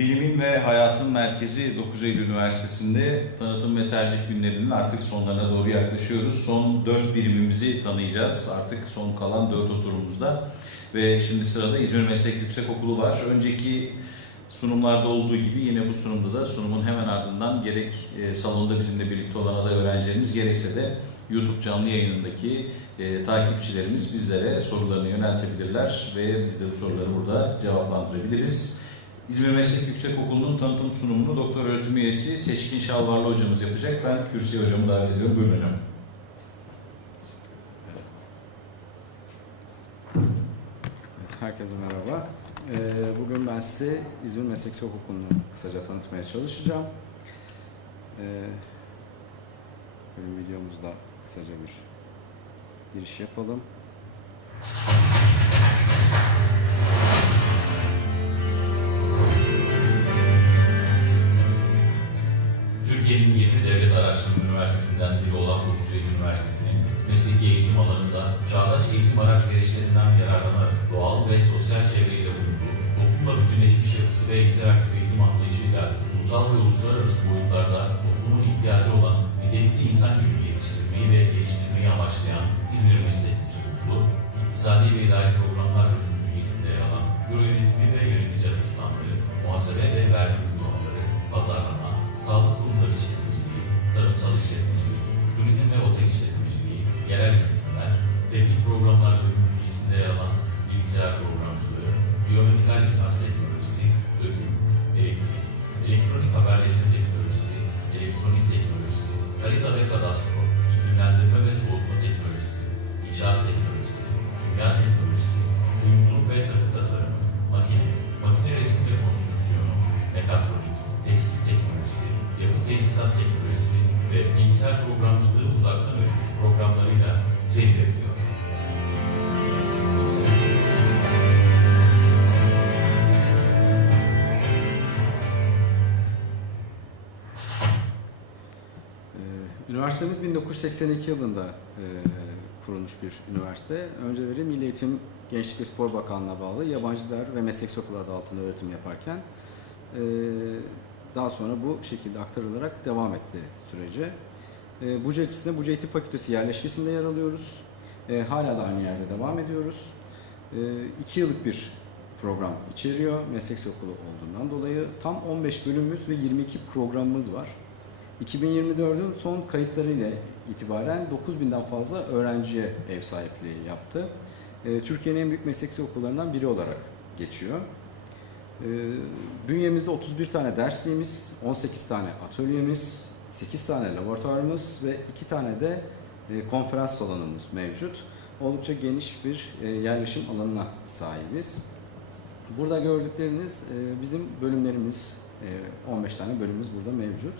Bilimin ve Hayatın Merkezi 9 Eylül Üniversitesi'nde tanıtım ve tercih günlerinin artık sonlarına doğru yaklaşıyoruz. Son 4 birimimizi tanıyacağız artık son kalan 4 oturumumuzda. Ve şimdi sırada İzmir Meslek Yüksekokulu var. Önceki sunumlarda olduğu gibi yine bu sunumda da sunumun hemen ardından gerek e, salonda bizimle birlikte olan aday öğrencilerimiz gerekse de YouTube canlı yayınındaki e, takipçilerimiz bizlere sorularını yöneltebilirler ve biz de bu soruları burada cevaplandırabiliriz. İzmir Meslek Yüksekokulu'nun tanıtım sunumunu doktor öğretim üyesi Seçkin Şalvarlı hocamız yapacak. Ben kürsüye hocamı davet ediyorum. Buyurun hocam. Herkese merhaba. Ee, Bugün ben size İzmir Meslek Yüksekokulu'nu kısaca tanıtmaya çalışacağım. Ee, Bölüm videomuzda kısaca bir giriş yapalım. Ulusal ve uluslararası boyutlarda toplumun ihtiyacı olan nitelikli insan gücünü yetiştirmeyi ve geliştirmeyi amaçlayan İzmir Meslek Yüksekokulu, iktisadi ve idari programlar bölümü bünyesinde yer alan büro yönetimi ve yönetici asistanlığı, muhasebe ve vergi uygulamaları, pazarlama, sağlık kurumları işletmeciliği, tarımsal işletmecilik, turizm ve otel işletmeciliği, yerel yönetimler, teknik programlar bölümü bünyesinde yer alan bilgisayar programcılığı, biyomedikal cihaz teknolojisi, döküm, elektrik, elektronik haberleşme teknolojisi, elektronik teknolojisi, harita ve kadastro, iklimlendirme ve soğutma teknolojisi, inşaat teknolojisi, kimya teknolojisi, kuyumculuk ve takı tasarımı, makine, makine resim ve konstrüksiyonu, mekatronik, tekstil teknolojisi, yapı tesisat teknolojisi ve bilgisayar programcılığı uzaktan öğretim programlarıyla seni Üniversitemiz 1982 yılında e, kurulmuş bir üniversite. Önceleri Milli Eğitim Gençlik ve Spor Bakanlığı'na bağlı Yabancı Dil ve Meslek Okulu adı altında öğretim yaparken e, daha sonra bu şekilde aktarılarak devam etti süreci. E, Buca ilçesinde Buca Eğitim Fakültesi yerleşkesinde yer alıyoruz. E, hala da aynı yerde devam ediyoruz. E, iki yıllık bir program içeriyor. Meslek okulu olduğundan dolayı tam 15 bölümümüz ve 22 programımız var. 2024'ün son kayıtlarıyla itibaren 9000'den fazla öğrenciye ev sahipliği yaptı. E, Türkiye'nin en büyük meslek okullarından biri olarak geçiyor. E, bünyemizde 31 tane dersliğimiz, 18 tane atölyemiz, 8 tane laboratuvarımız ve 2 tane de e, konferans salonumuz mevcut. Oldukça geniş bir e, yerleşim alanına sahibiz. Burada gördükleriniz e, bizim bölümlerimiz, e, 15 tane bölümümüz burada mevcut.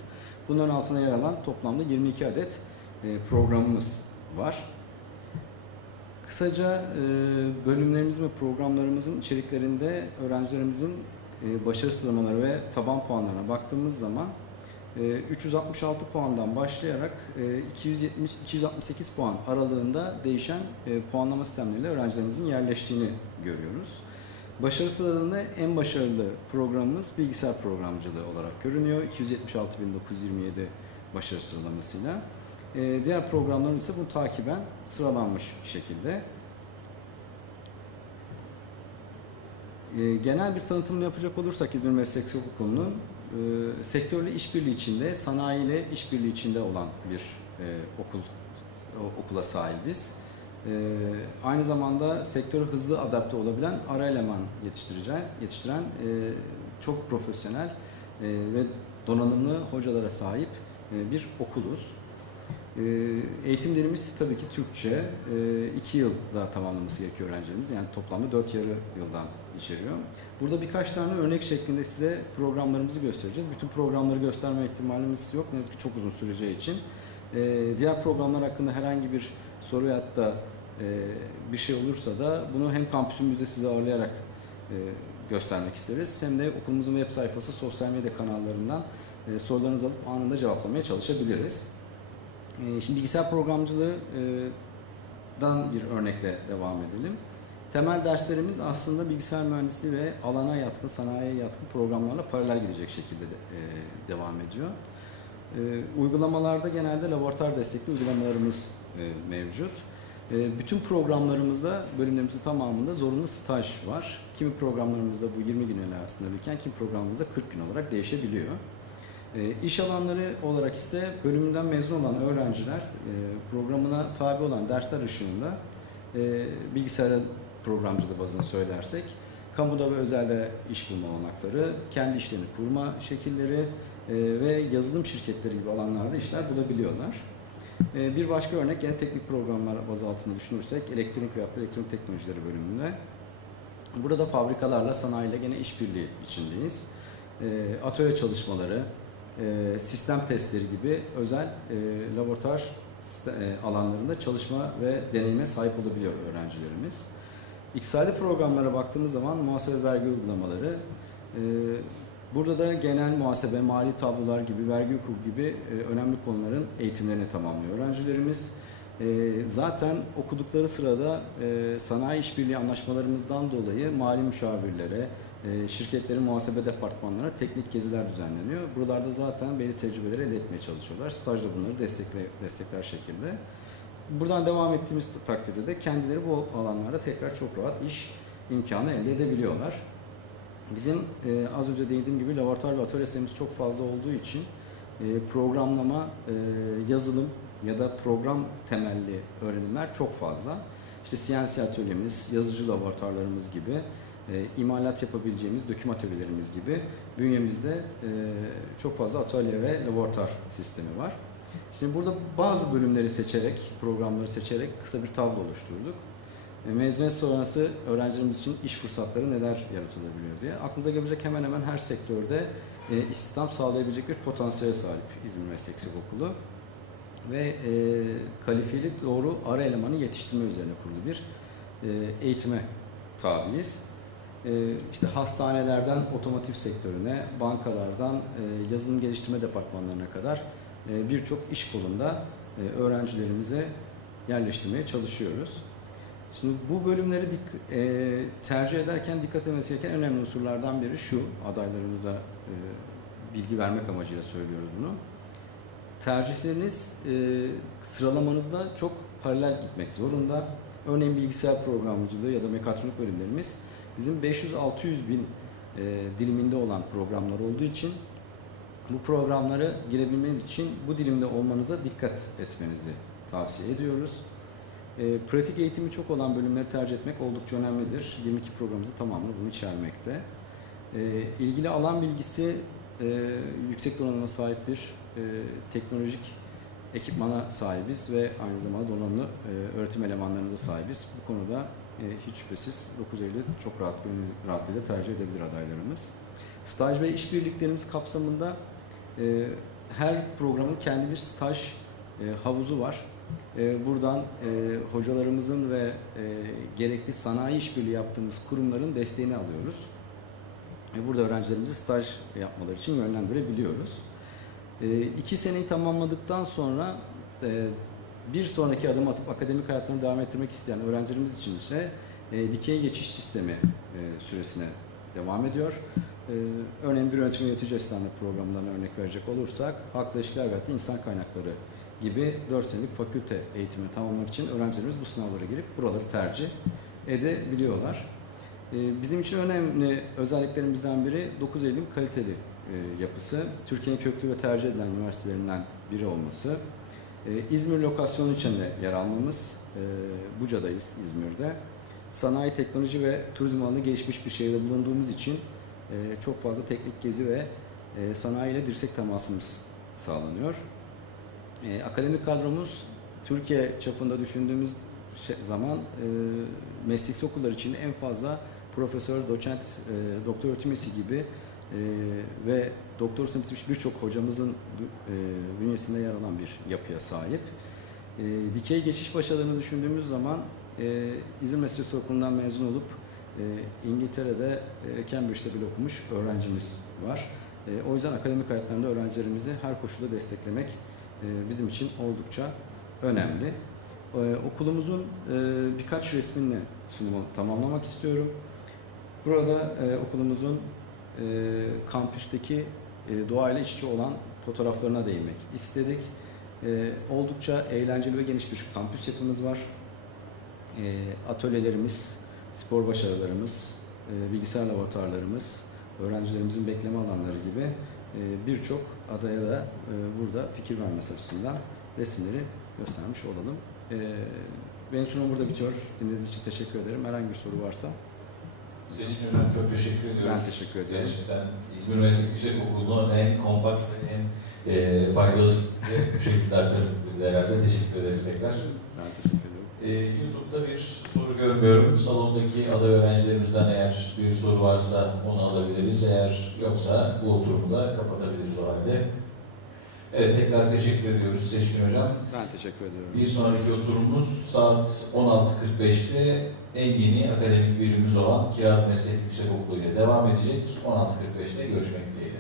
Bunların altına yer alan toplamda 22 adet e, programımız var. Kısaca e, bölümlerimizin ve programlarımızın içeriklerinde öğrencilerimizin e, başarı sıralamaları ve taban puanlarına baktığımız zaman e, 366 puandan başlayarak e, 270 268 puan aralığında değişen puanlama sistemleriyle öğrencilerimizin yerleştiğini görüyoruz. Başarı sıralarında en başarılı programımız bilgisayar programcılığı olarak görünüyor. 276.927 başarı sıralamasıyla. Ee, diğer programlarımız ise bunu takiben sıralanmış şekilde. Ee, genel bir tanıtımını yapacak olursak İzmir Meslek Okulu'nun e, sektörle işbirliği içinde, sanayiyle işbirliği içinde olan bir e, okul o- okula sahibiz. Ee, aynı zamanda sektöre hızlı adapte olabilen ara eleman yetiştirecek, yetiştiren e, çok profesyonel e, ve donanımlı hocalara sahip e, bir okuluz. E, eğitim dilimiz tabii ki Türkçe. E, iki yılda tamamlaması gerekiyor öğrencilerimiz. Yani toplamda dört yarı yıldan içeriyor. Burada birkaç tane örnek şeklinde size programlarımızı göstereceğiz. Bütün programları gösterme ihtimalimiz yok. Ne yazık ki çok uzun süreceği için. E, diğer programlar hakkında herhangi bir soru ya da e, bir şey olursa da bunu hem kampüsümüzde size ağırlayarak e, göstermek isteriz. Hem de okulumuzun web sayfası, sosyal medya kanallarından e, sorularınızı alıp anında cevaplamaya çalışabiliriz. E, şimdi bilgisayar programcılığı e, bir örnekle devam edelim. Temel derslerimiz aslında bilgisayar mühendisliği ve alana yatkın, sanayiye yatkın programlarla paralel gidecek şekilde de, e, devam ediyor. E, uygulamalarda genelde laboratuvar destekli uygulamalarımız e, mevcut. E, bütün programlarımızda, bölümlerimizin tamamında zorunlu staj var. Kimi programlarımızda bu 20 gün aslında birken, kimi programımızda 40 gün olarak değişebiliyor. E, iş alanları olarak ise bölümünden mezun olan öğrenciler e, programına tabi olan dersler ışığında e, bilgisayar programcılığı bazını söylersek kamuda ve özelde iş bulma olanakları, kendi işlerini kurma şekilleri e, ve yazılım şirketleri gibi alanlarda işler bulabiliyorlar. E, bir başka örnek yine teknik programlar baz altında düşünürsek elektrik ve elektronik teknolojileri bölümünde. Burada fabrikalarla, sanayiyle gene işbirliği içindeyiz. E, atölye çalışmaları, e, sistem testleri gibi özel e, laboratuvar e, alanlarında çalışma ve deneyime sahip olabiliyor öğrencilerimiz. İktisadi programlara baktığımız zaman muhasebe vergi uygulamaları, burada da genel muhasebe, mali tablolar gibi, vergi hukuku gibi e, önemli konuların eğitimlerini tamamlıyor öğrencilerimiz. E, zaten okudukları sırada e, sanayi işbirliği anlaşmalarımızdan dolayı mali müşavirlere, şirketlerin muhasebe departmanlarına teknik geziler düzenleniyor. Buralarda zaten belli tecrübeleri elde etmeye çalışıyorlar. Staj da bunları destekle, destekler şekilde. Buradan devam ettiğimiz takdirde de kendileri bu alanlarda tekrar çok rahat iş imkanı elde edebiliyorlar. Bizim e, az önce değindiğim gibi laboratuvar ve atölye sayımız çok fazla olduğu için e, programlama, e, yazılım ya da program temelli öğrenimler çok fazla. İşte CNC atölyemiz, yazıcı laboratuvarlarımız gibi, e, imalat yapabileceğimiz döküm atölyelerimiz gibi bünyemizde e, çok fazla atölye ve laboratuvar sistemi var. Şimdi burada bazı bölümleri seçerek, programları seçerek kısa bir tablo oluşturduk. E, Mezuniyet sonrası öğrencilerimiz için iş fırsatları neler yaratılabiliyor diye. Aklınıza gelebilecek hemen hemen her sektörde e, istihdam sağlayabilecek bir potansiyele sahip İzmir Meslek Okulu. Ve e, doğru ara elemanı yetiştirme üzerine kurulu bir e, eğitime tabiiz. E, işte hastanelerden otomotiv sektörüne, bankalardan e, yazılım geliştirme departmanlarına kadar birçok iş kolunda e, öğrencilerimize yerleştirmeye çalışıyoruz. Şimdi bu bölümleri dik- e, tercih ederken dikkat etmesi gereken önemli unsurlardan biri şu, adaylarımıza e, bilgi vermek amacıyla söylüyoruz bunu. Tercihleriniz e, sıralamanızda çok paralel gitmek zorunda. Örneğin bilgisayar programcılığı ya da mekatronik bölümlerimiz bizim 500-600 bin e, diliminde olan programlar olduğu için bu programlara girebilmeniz için bu dilimde olmanıza dikkat etmenizi tavsiye ediyoruz. E, pratik eğitimi çok olan bölümleri tercih etmek oldukça önemlidir. 22 programımızı tamamını bunu içermekte. E, ilgili alan bilgisi e, yüksek donanıma sahip bir e, teknolojik ekipmana sahibiz ve aynı zamanda donanımlı e, öğretim elemanlarına da sahibiz. Bu konuda e, hiç şüphesiz 9 Eylül çok rahat gönül rahatlığıyla tercih edebilir adaylarımız. Staj ve işbirliklerimiz kapsamında e, her programın kendi bir staj e, havuzu var. E, buradan e, hocalarımızın ve e, gerekli sanayi işbirliği yaptığımız kurumların desteğini alıyoruz. E, burada öğrencilerimizi staj yapmaları için yönlendirebiliyoruz. E, iki seneyi tamamladıktan sonra e, bir sonraki adım atıp akademik hayatlarını devam ettirmek isteyen öğrencilerimiz için ise dikey geçiş sistemi süresine devam ediyor. E, örneğin bir yönetim yönetici asistanlığı programından örnek verecek olursak, halkla ilişkiler ve hatta insan kaynakları gibi 4 senelik fakülte eğitimini tamamlamak için öğrencilerimiz bu sınavlara girip buraları tercih edebiliyorlar. E, bizim için önemli özelliklerimizden biri 9 Eylül kaliteli e, yapısı, Türkiye'nin köklü ve tercih edilen üniversitelerinden biri olması, e, İzmir lokasyonu içinde yer almamız, e, Buca'dayız İzmir'de. Sanayi, teknoloji ve turizm alanında gelişmiş bir şehirde bulunduğumuz için e, çok fazla teknik gezi ve e, sanayi ile dirsek temasımız sağlanıyor. E, akademik kadromuz Türkiye çapında düşündüğümüz şey- zaman e, meslek okullar için en fazla profesör, doçent, e, doktor öğretim üyesi gibi e, ve doktorasını bitirmiş birçok hocamızın e, bünyesinde yer alan bir yapıya sahip. E, dikey geçiş başarılarını düşündüğümüz zaman e, İzmir Meslek Okulu'ndan mezun olup e, İngiltere'de e, Cambridge'de bile okumuş öğrencimiz var. E, o yüzden akademik hayatlarında öğrencilerimizi her koşulda desteklemek bizim için oldukça önemli. Ee, okulumuzun e, birkaç resmini sunumu tamamlamak istiyorum. Burada e, okulumuzun e, kampüsteki e, doğayla iç içe olan fotoğraflarına değinmek istedik. E, oldukça eğlenceli ve geniş bir kampüs yapımız var. E, atölyelerimiz, spor başarılarımız, e, bilgisayar laboratuvarlarımız, öğrencilerimizin bekleme alanları gibi e, birçok adaya da e, burada fikir vermesi açısından resimleri göstermiş olalım. E, benim sunumum burada bitiyor. Dinlediğiniz için teşekkür ederim. Herhangi bir soru varsa Seçkin Hocam çok teşekkür ediyoruz. ben teşekkür ediyorum. Gerçekten İzmir Meslek Yüksek Okulu'nu en kompakt ve en e, faydalı bu şekilde aktarıp herhalde teşekkür ederiz tekrar. Ben teşekkür ediyorum. E, YouTube'da bir soru görmüyorum. Salondaki aday öğrencilerimizden eğer bir soru varsa onu alabiliriz. Eğer yoksa bu oturumu da kapatabiliriz o halde. Evet tekrar teşekkür ediyoruz Seçkin Hocam. Ben teşekkür ediyorum. Bir sonraki oturumumuz saat 16.45'te en yeni akademik birimimiz olan Kiraz Meslek Yüksek Okulu ile devam edecek. 16.45'te görüşmek dileğiyle.